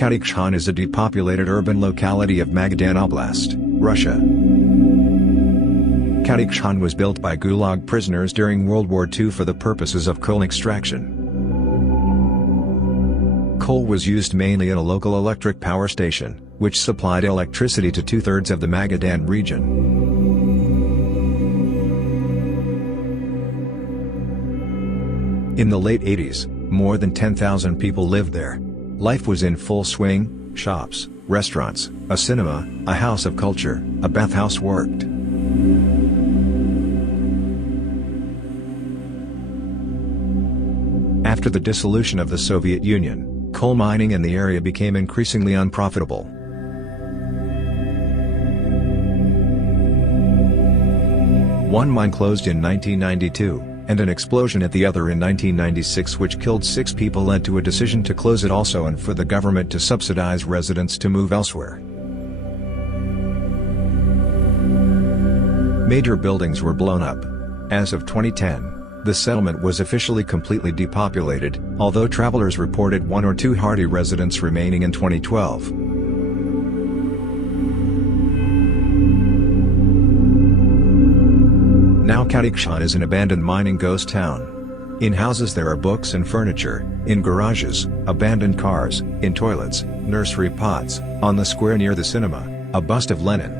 Kadykchan is a depopulated urban locality of Magadan Oblast, Russia. Kadykchan was built by GULAG prisoners during World War II for the purposes of coal extraction. Coal was used mainly at a local electric power station, which supplied electricity to 2/3 of the Magadan region. In the late 80s, more than 10,000 people lived there. Life was in full swing: shops, restaurants, a cinema, a house of culture, a bathhouse worked. After the dissolution of the Soviet Union, coal mining in the area became increasingly unprofitable. One mine closed in 1992, and an explosion at the other in 1996 which killed 6 people led to a decision to close it also and for the government to subsidize residents to move elsewhere. Major buildings were blown up. As of 2010, the settlement was officially completely depopulated, although travelers reported 1 or 2 hardy residents remaining in 2012. Now Kadykchan is an abandoned mining ghost town. In houses there are books and furniture, in garages, abandoned cars, in toilets, nursery pots, on the square near the cinema, a bust of Lenin.